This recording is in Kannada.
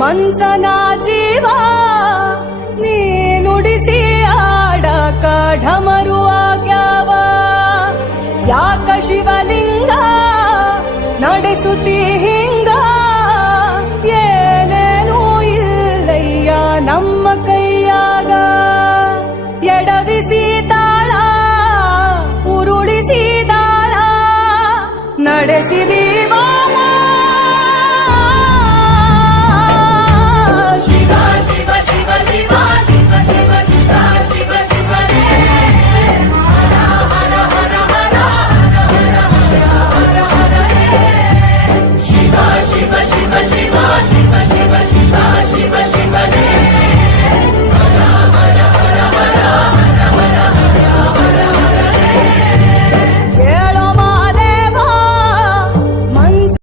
ಮನ್ಸನ ಜೀವ ನೀ ನುಡಿಸಿ ಆಡಕ ಢಮರು ಆಗ್ಯಾವ ಯಾಕ ಶಿವಲಿಂಗ ನಡೆಸುತ್ತಿ ಹಿಂಗ ಏನೇನೂ ಇಲ್ಲಯ್ಯ ನಮ್ಮ ಕೈಯಾಗ ಎಡವಿಸಿ ತಾಳ ಉರುಳಿಸಿ ದಾಳ ನಡೆಸಿದಿ